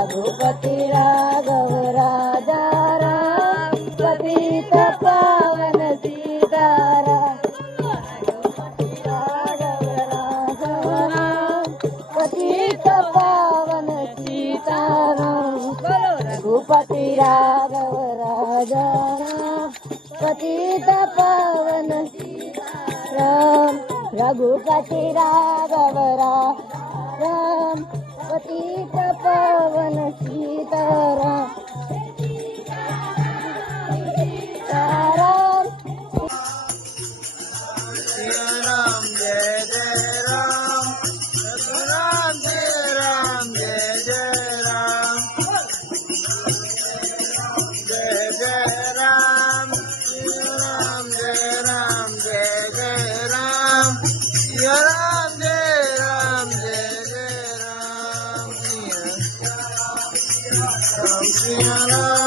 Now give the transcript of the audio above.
रघुपति राघव राजा राम पतित पावन सीताराम रघुपति राघव राघव राम पतित पावन सीताराम रघुपति राघव राजा राम पतित पावन सीताराम रघुपति राघव राम पतित पावन सीताराम सीताराम राम जय जय राम रघुराम जय राम जय जय राम जय जय राम श्री राम जय राम जय जय राम श्री राम जय राम जय जय राम श्री राम